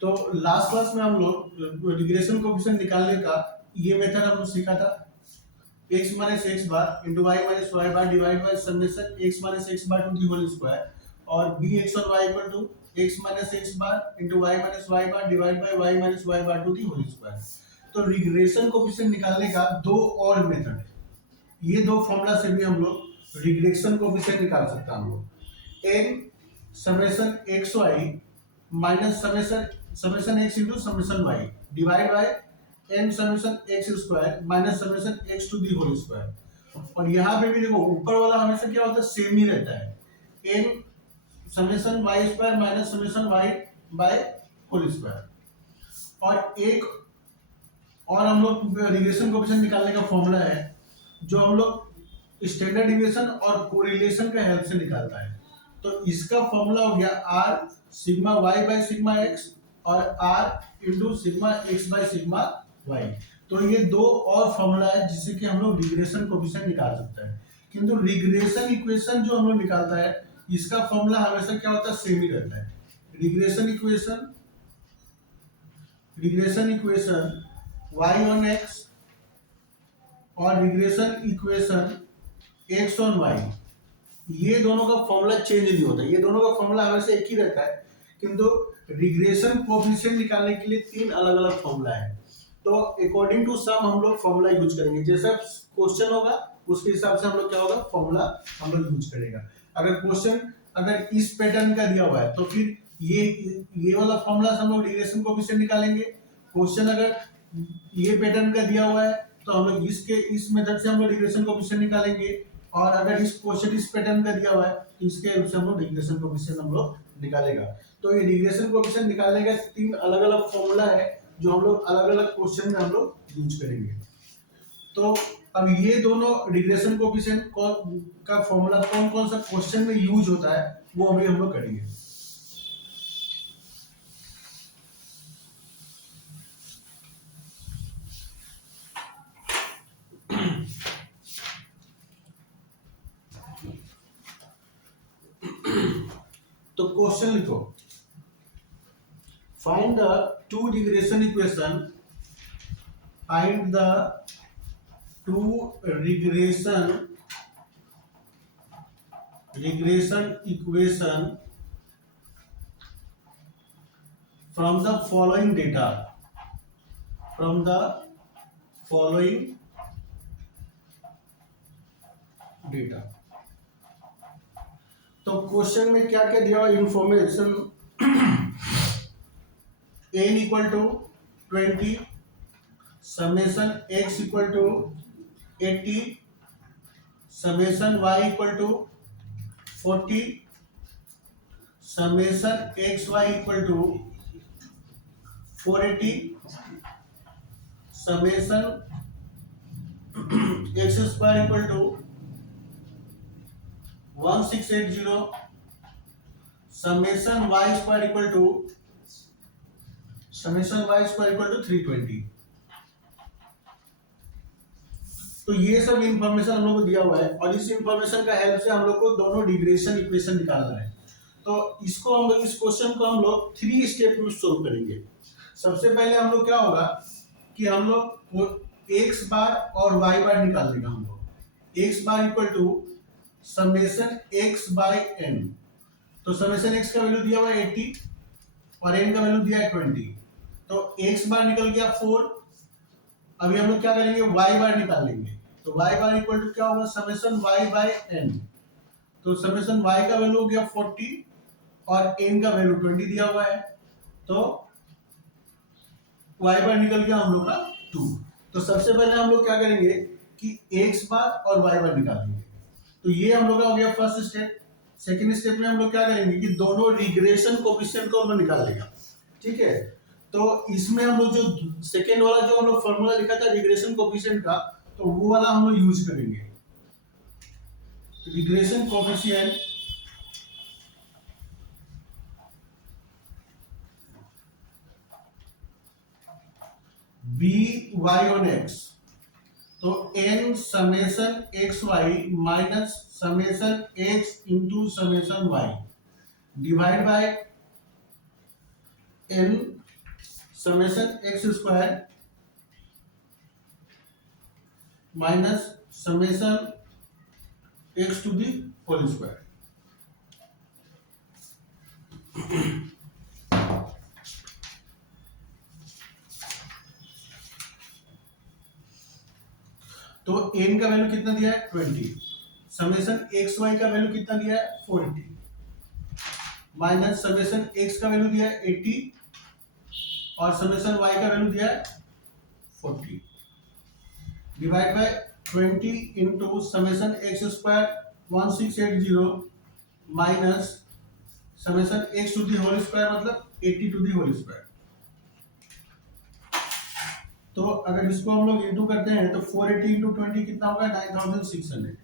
तो last class में हम लोग रिग्रेशन कोएफिशिएंट निकालने का ये मेथड हम लोग सीखा था। x minus x bar into Y minus Y bar divide by summation x minus x bar to the whole square और बी एक्स और Y equal to x minus x bar into Y minus Y bar divide by Y minus Y bar to the whole square. तो regression coefficient निकालने का दो और method है। ये दो फॉर्मूला से भी हम लोग रिग्रेशन कोएफिशिएंट निकाल सकते हैं। हम लोग n summation X Y minus summation X into summation Y divide by n summation X square minus summation X to the whole square. और यहाँ पे भी देखो ऊपर वाला हमेशा क्या होता है, सेम ही रहता है, n summation Y square minus summation Y by whole square. और एक और हम लोग रिग्रेशन कोएफिशिएंट निकालने का फॉर्मूला है जो हम लोग स्टैंडर्ड डिविएशन और कोरिलेशन का हेल्प से निकालता है। तो इसका फॉर्मूला हो गया r sigma Y by sigma x और r into sigma x by sigma Y. तो ये दो और फॉर्मूला है जिससे कि हम लोग रिग्रेशन कोएफिशिएंट निकाल सकते हैं। किंतु रिग्रेशन इक्वेशन जो हम लोग निकालता है इसका फॉर्मूला हमेशा क्या होता है, सेम ही रहता है। Regression equation y on x और regression equation x on y, ये दोनों का फॉर्मूला चेंज नहीं होता, ये दोनों का फॉर्मूला हमेशा एक ही रहता है। किंतु रिग्रेशन कोएफिशिएंट निकालने के लिए तीन अलग अलग फॉर्मूला है। तो अकॉर्डिंग टू सम हम लोग फॉर्मूला यूज करेंगे, जैसा क्वेश्चन होगा उसके हिसाब से हम लोग क्या होगा फॉर्मूला हम लोग यूज करेगा। अगर क्वेश्चन अगर इस पैटर्न का दिया हुआ है तो फिर ये वाला फॉर्मूला से हम लोग रिग्रेशन कोएफिशिएंट निकालेंगे। क्वेश्चन अगर ये पैटर्न का दिया हुआ है तो हम लोग इस मेथड से हम लोग रिग्रेशन कोएफिशिएंट निकालेंगे। और अगर इस क्वेश्चन इस पैटर्न का दिया हुआ है तो इसके हेल्प से हम लोग रिग्रेशन कोएफिशिएंट हम लोग निकालेगा। तो ये रिग्रेशन कोएफिशिएंट निकालने का तीन अलग अलग फॉर्मूला है जो हम लोग अलग अलग क्वेश्चन में हम लोग यूज करेंगे। तो अब ये दोनों रिग्रेशन कोएफिशिएंट का फॉर्मूला कौन कौन सा क्वेश्चन में यूज होता है वो अभी हम लोग करेंगे। तो क्वेश्चन लिखो, find the two regression equation, find the two regression equation from the following data, from the following data। तो क्वेश्चन में क्या क्या दिया हुआ information, n equal to 20, summation x equal to 80, summation y equal to 40, summation xy equal to 480, summation X square equal to 1680, summation Y square equal to 320। तो ये सब information हम लोग को दिया हुआ है और इस इंफॉर्मेशन का हेल्प से हम लोग को दोनों रिग्रेशन इक्वेशन निकालना है। तो इसको हम लोग इस क्वेश्चन को हम लोग 3 स्टेप में सोल्व करेंगे। सबसे पहले हम लोग क्या होगा कि हम लोग x बार और y बार निकाल लेगा। हम लोग x bar equal to summation x by n। तो समेशन x का वैल्यू दिया हुआ है 80 और n का वैल्यू दिया है 20। तो x बार निकल गया 4। अभी हम लोग क्या करेंगे, y बार निकाल लेंगे। तो y बार इक्वल टू क्या होगा, समेशन y बाय n। तो समेशन y का वैल्यू हो गया 40 और n का वैल्यू 20 दिया हुआ है। तो y बार निकल गया हम लोग का 2। तो सबसे पहले हम लोग क्या करेंगे कि x बार और y बार निकालेंगे। तो ये हम लोग का हो गया फर्स्ट स्टेप। सेकंड स्टेप में हम लोग क्या करेंगे कि दोनों रिग्रेशन कोएफिशिएंट को हम लोग निकाल लेगा। ठीक है, तो इसमें हम लोग जो सेकंड वाला जो हम लोग फॉर्मूला लिखा था रिग्रेशन कोएफिशिएंट का, तो वो वाला हम लोग यूज करेंगे। Regression coefficient B Y on X, तो n summation X Y minus summation X into summation Y divide by N summation X square minus summation X to the whole square. तो N का value कितना दिया है 20, summation X Y का value कितना दिया है 480, माइनस समेशन एक्स का वैल्यू दिया है 80 और समेशन वाई का वैल्यू दिया है 40, divide by 20 into summation X square 1680 minus summation X to the whole square मतलब 80 टू दी होल स्क्वायर। तो अगर इसको हम लोग इंटू करते हैं तो 480 इंटू 20 कितना होगा 9600,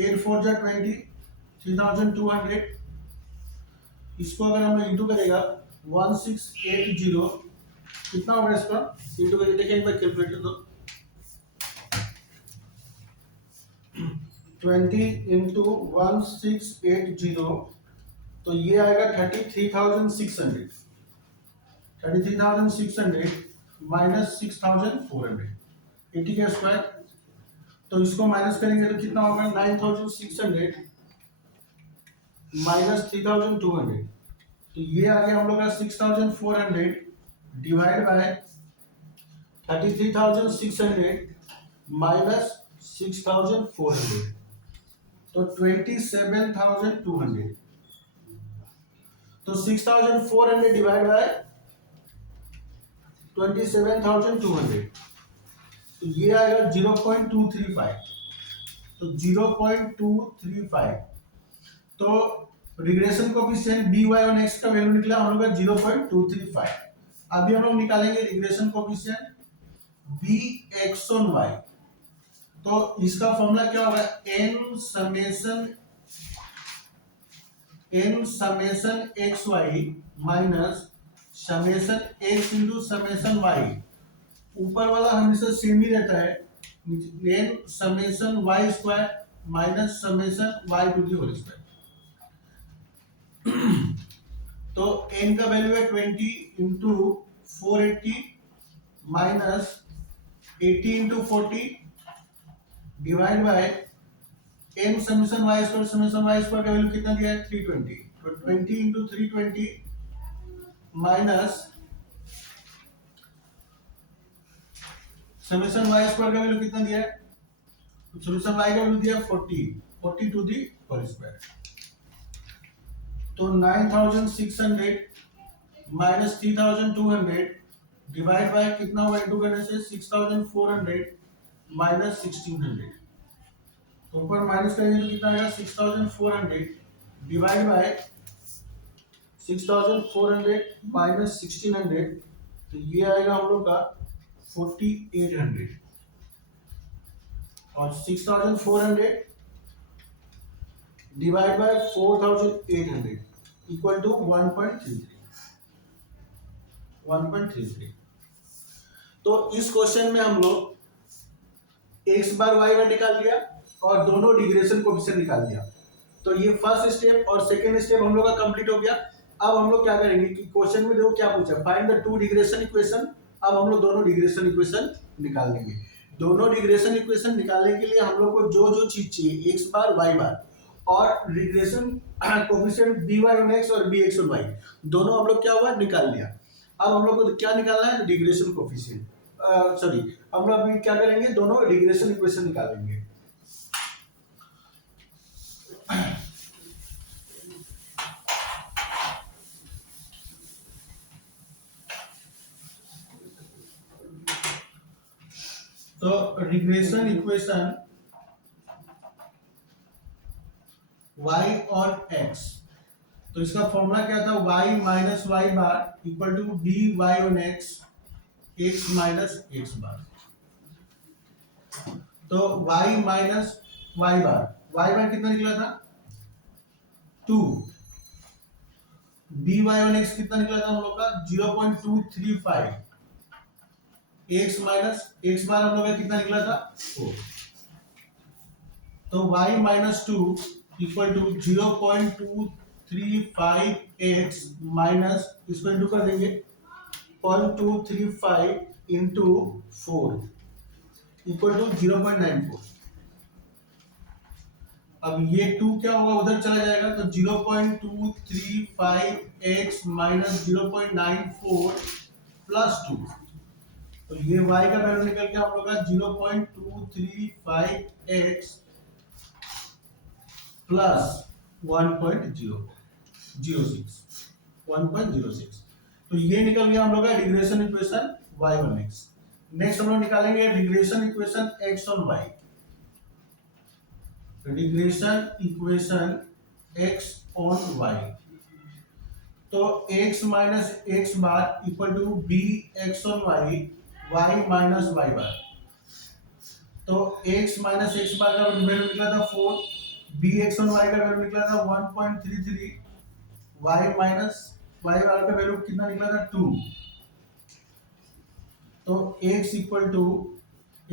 8 4 जा 20, 3200। इसको अगर हम लोग इंटू करेगा 1680 कितना होगा इसका इंटू करके देखिए एक बार कैलकुलेटर दो। 20 इंटू 1680 तो ये आएगा 33,600, 33,600 माइनस 6,400, 80 का स्क्वायर। तो इसको माइनस करेंगे तो कितना होगा 9,600 माइनस 3,200, तो ये आ गया हम लोग का 6,400 डिवाइड बाय 33,600 माइनस 6,400, तो 27,200। तो 6,400 डिवाइड बाय 27,200 तो ये आएगा 0.235, तो 0.235। तो regression coefficient B Y on X का वैल्यू निकला हम लोग का 0.235। अभी हम लोग निकालेंगे regression coefficient B x on Y. तो इसका फॉर्मूला क्या होगा n summation X Y minus summation X into summation Y. ऊपर वाला हमेशा सेम ही रहता है, n summation Y square minus summation Y to the whole square. तो n का वैल्यू है 20 into 480 minus 80 into 40 divide by n summation y square का वैल्यू कितना दिया है 320, तो 20 into 320 minus summation y square का वैल्यू कितना दिया है, समेशन y का वैल्यू दिया है 40 टू दी होल स्क्वायर। तो 9,600 माइनस 3,200 डिवाइड बाय कितना हुआ इंटू करने से 6,400 माइनस 1,600, तो ऊपर माइनस करेंगे तो कितना आएगा 6,400 डिवाइड बाय 6,400 माइनस 1,600, तो ये आएगा हम लोग का 4,800 और 6,400 डिवाइड बाय 4,800 इक्वल टू 1.33। तो इस क्वेश्चन में हम लोग एक्स बार वाई बार निकाल लिया और दोनों डिग्रेशन कोएफिशिएंट निकाल लिया। तो ये फर्स्ट स्टेप और सेकेंड स्टेप हम लोग का कंप्लीट हो गया। अब हम लोग क्या करेंगे कि क्वेश्चन में देखो क्या पूछा, find the to digression equation. अब हम लोग दोनों डिग्रेशन इक्वेशन निकाल लेंगे। दोनों डिग्रेशन इक्वेशन निकालने के लिए हम लोग को जो जो चीज चाहिए एक्स बार वाई बार और regression coefficient B Y on X और बी एक्स ऑन वाई दोनों हम लोग क्या हुआ निकाल लिया। अब हम लोग को क्या निकालना है डिग्रेशन कोएफिशिएंट, सॉरी हम लोग अभी क्या करेंगे दोनों डिग्रेशन इक्वेशन निकालेंगे। तो रिग्रेशन इक्वेशन y और x, तो इसका फॉर्मूला क्या था y minus Y bar equal to b Y on x x minus x bar. तो y माइनस वाई बार कितना निकला था 2, बी वाई ऑन एक्स कितना निकला था हम लोग का 0.235, एक्स माइनस एक्स बार हम लोग का कितना निकला था 4। तो y minus 2 equal to 0.235 2.235x minus, इसको इंटू कर देंगे 0.235 इंटू 4 इक्वल टू 0.94। अब ये 2 क्या होगा, उधर चला जाएगा, तो 0.235x माइनस 0.94 प्लस 2, तो ये y का वैल्यू निकल के आप लोग का 0.235x प्लस 1.06, तो ये निकल गया हम लोग का रिग्रेशन इक्वेशन y1x। नेक्स्ट हम लोग निकालेंगे regression equation x on y। Regression equation x on y, तो x minus x bar equal to B x on y, y minus y bar. तो x माइनस x बार का value निकला था 4, B x on y का value निकला था 1.33, y minus y बार का value कितना निकला था 2। तो x equal to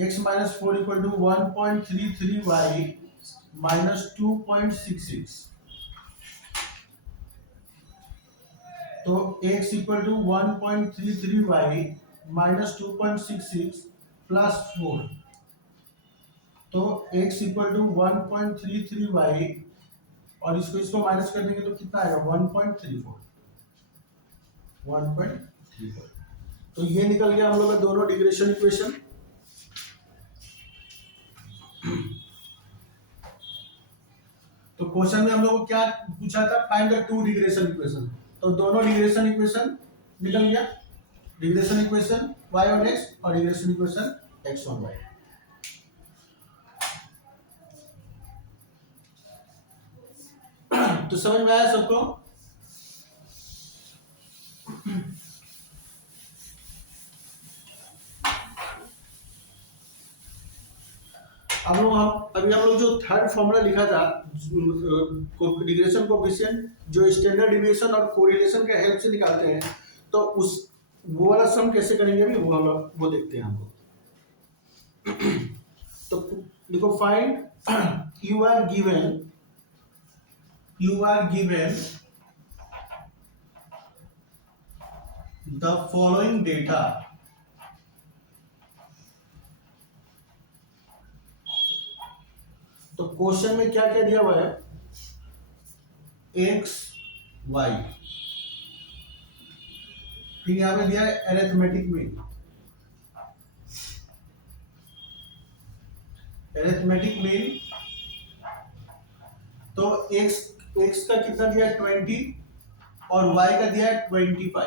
x minus 4 equal to 1.33y minus 2.66, तो x equal to 1.33y minus 2.66 plus 4, तो x इक्वल टू 1.33y और इसको माइनस कर देंगे तो कितना आएगा 1.34। तो ये निकल गया हम लोग का दोनों डिग्रेशन इक्वेशन। तो क्वेश्चन में हम लोग को क्या पूछा था, find the to digression equation, तो दोनों डिग्रेशन इक्वेशन निकल गया, digression equation y on x और digression equation x on y। तो समझ में आया सबको? अभी हम लोग जो थर्ड फॉर्मूला लिखा था डिग्रेशन कोएफिशिएंट, जो स्टैंडर्ड डिविएशन और कोरिलेशन के हेल्प से निकालते हैं, तो उस वो वाला सम कैसे करेंगे अभी वो देखते हैं हम लोग। तो देखो, find you are given the following data, तो क्वेश्चन में क्या क्या दिया हुआ है, x y, फिर यहां पे दिया है अरिथमेटिक मीन। तो x का कितना दिया है 20 और y का दिया है 25।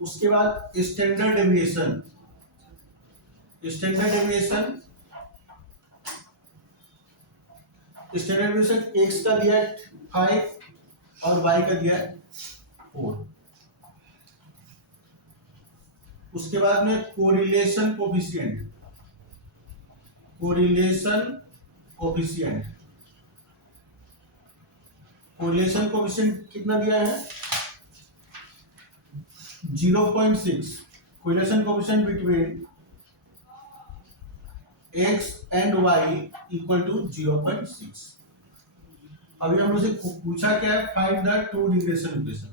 उसके बाद स्टैंडर्ड डेविएशन x का दिया है 5 और y का दिया है 4। उसके बाद में कोरिलेशन कोफिशिएंट कितना दिया है 0.6, correlation coefficient between x and y equal to 0.6। अभी हम लोग से पूछा क्या है, find the two regression equation,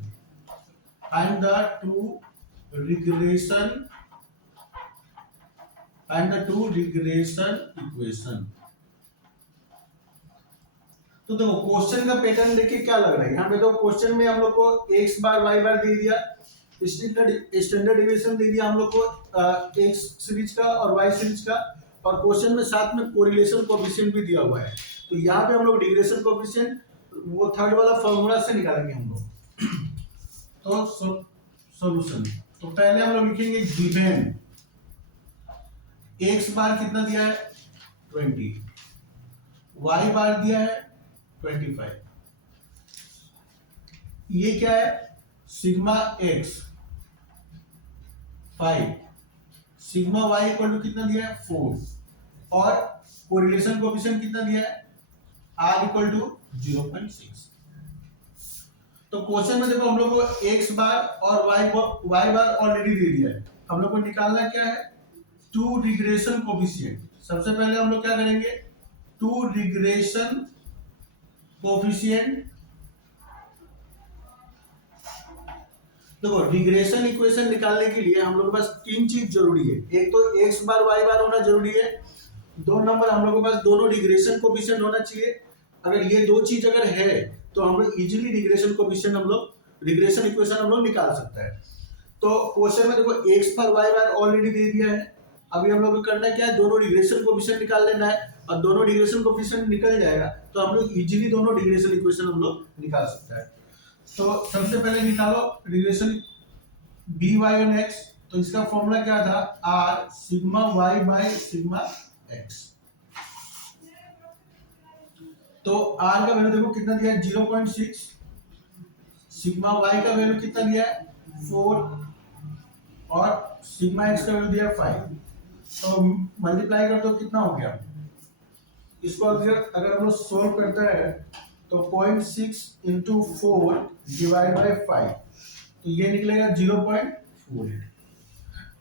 तो देखो क्वेश्चन का पैटर्न देखिए क्या लग रहा है। यहाँ पे तो क्वेश्चन में हम लोग को x बार y बार दे दिया, स्टैंडर्ड डिविएशन दे दिया हम लोग को x सीरीज का और y सीरीज का, और क्वेश्चन में साथ में कोरिलेशन कोएफिशिएंट भी दिया हुआ है। तो यहाँ पे हम लोग डिग्रेशन कोएफिशिएंट वो थर्ड वाला फॉर्मूला से निकालेंगे हम लोग। तो सॉल्यूशन, तो पहले हम लोग लिखेंगे गिवन x बार कितना दिया है 20, y बार दिया है 25, ये क्या है sigma x 5, sigma y equal to कितना दिया है 4, और कोरिलेशन कोएफिशिएंट कितना दिया है r इक्वल टू 0.6। तो क्वेश्चन में देखो हम लोग को x बार और y बार ऑलरेडी दे दिया है, हम लोग को निकालना क्या है टू रिग्रेशन कोएफिशिएंट। सबसे पहले हम लोग क्या करेंगे, टू रिग्रेशन कोएफिशिएंट देखो रिग्रेशन इक्वेशन निकालने के लिए हम लोग के पास तीन चीज जरूरी है। एक तो एक्स बार वाई बार होना जरूरी है, दो नंबर हम लोग के पास दोनों रिग्रेशन कोफिशिएंट होना चाहिए। अगर ये दो चीज अगर है तो हम लोग इजीली रिग्रेशन कोफिशिएंट हम लोग रिग्रेशन इक्वेशन हम लोग निकाल सकते हैं। तो क्वेश्चन में देखो एक्स बार वाई बार ऑलरेडी दे दिया है। अभी हम लोग को करना क्या है, दोनों रिग्रेशन कोफिशिएंट निकाल लेना है, और दोनों रिग्रेशन कोफिशिएंट निकल जाएगा तो हम लोग इजीली दोनों रिग्रेशन इक्वेशन हम लोग निकाल सकते हैं। तो सबसे पहले निकालो regression B Y on X. तो इसका फॉर्मूला क्या था, R sigma Y by sigma X. तो आर का वैल्यू देखो कितना दिया है 0.6, सिग्मा वाई का वैल्यू कितना दिया है 4, और सिग्मा एक्स का वैल्यू दिया है 5। तो मल्टीप्लाई कर दो कितना हो गया, इसको अगर हम लोग सोल्व करते हैं तो 0.6 इंटू 4 डिवाइड बाय 5, तो ये निकलेगा 0.48।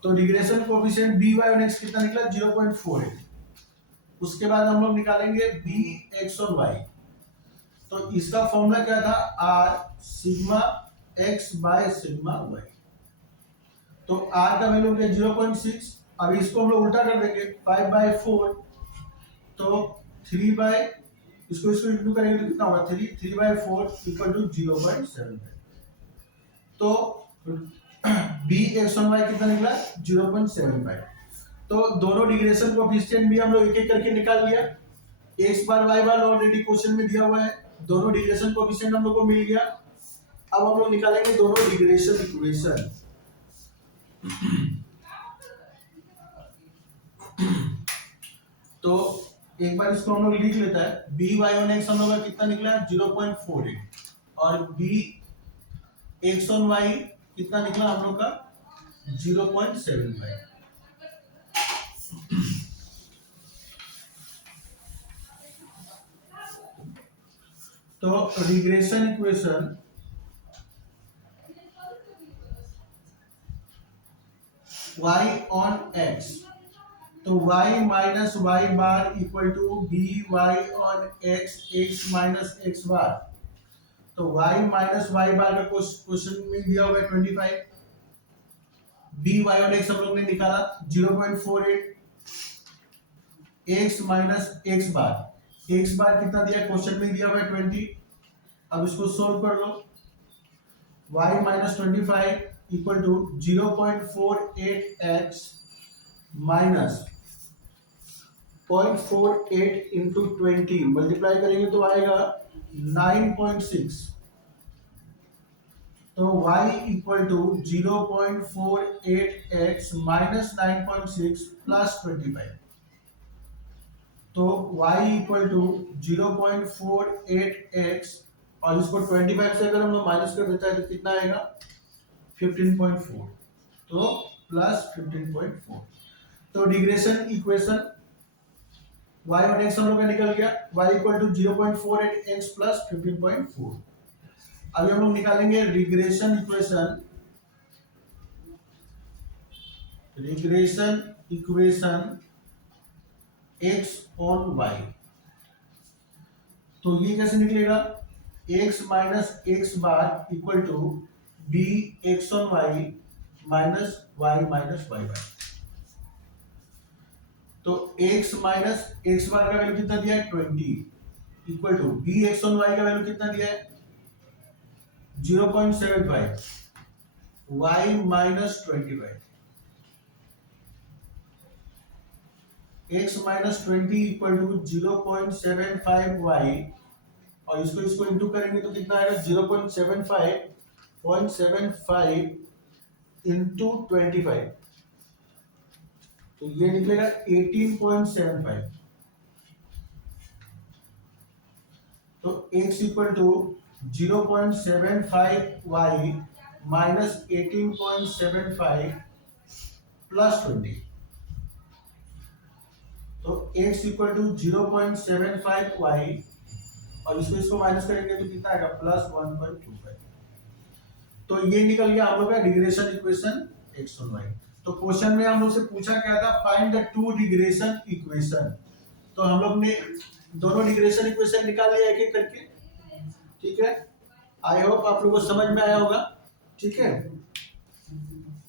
तो regression coefficient B Y on X कितना निकला 0.48। उसके बाद हम लोग निकालेंगे बी एक्स ऑन वाई। तो इसका फॉर्मूला क्या था, R sigma x by sigma Y. तो आर का वैल्यू क्या 0.6। अब इसको हम लोग उल्टा कर देंगे 5/4, तो 3 बाय इसको इंटू करेंगे तो कितना होगा 3/4 इक्वल टू 0.7। तो बी एक्स ऑन वाई कितना निकला 0.75। तो दोनों रिग्रेशन कोएफिशिएंट भी हम लोग एक एक करके निकाल लिया। एक्स बार वाई बार ऑलरेडी क्वेश्चन में दिया हुआ है, दोनों रिग्रेशन कोएफिशिएंट हम लोग को मिल गया। अब हम लोग निकालेंगे दोनों रिग्रेशन इक्वेशन। तो एक बार इसको हम लोग लिख लेता है, बी वाई ऑन एक्स हम लोग का कितना निकला 0.48, और बी एक्स ऑन वाई कितना निकला हम लोग का 0.75। तो regression equation y on x, तो y minus Y bar equal to b Y on x, x minus x bar. तो y माइनस वाई बार का क्वेश्चन में दिया हुआ है 25, बी वाई ऑन x हम लोग ने निकाला 0.48, x माइनस एक्स बार, x बार कितना दिया क्वेश्चन में दिया हुआ है 20। अब इसको सोल्व कर लो, y minus 25 equal to 0.48x minus 0.48 into 20 multiply करेंगे तो आएगा 9.6। तो y equal to 0.48x minus 9.6 plus 25। तो y इक्वल टू 0.48x, और इसको 25 से अगर हम लोग माइनस कर देता है तो कितना आएगा 15.4, तो प्लस 15.4। तो रिग्रेशन इक्वेशन y और x हम लोग का निकल गया, y equal to 0.48x plus 15.4। अभी हम लोग निकालेंगे regression equation x on y। तो ये कैसे निकलेगा, x minus x bar equal to B x on y minus y minus Y bar. तो x माइनस एक्स बार का वैल्यू कितना दिया है 20 equal to B x on Y का वैल्यू कितना दिया है 0.75, y minus 25, x minus 20 equal to 0.75y, और इसको इंटू करेंगे तो कितना आएगा 0.75 इंटू 25, तो ये निकलेगा 18.75। तो x equal to 0.75y minus 18.75 plus 20। तो x इक्वल टू 0.75y, और इसको माइनस करेंगे तो कितना आएगा प्लस 1.25। तो ये निकल गया हम लोग का रिग्रेशन इक्वेशन x और y। तो क्वेश्चन में हम लोग से पूछा क्या था, find the two regression equation. तो हम लोग ने दोनों रिग्रेशन इक्वेशन निकाल लिया एक एक करके, ठीक है। आई होप आप लोगों को समझ में आया होगा, ठीक है। समथिंग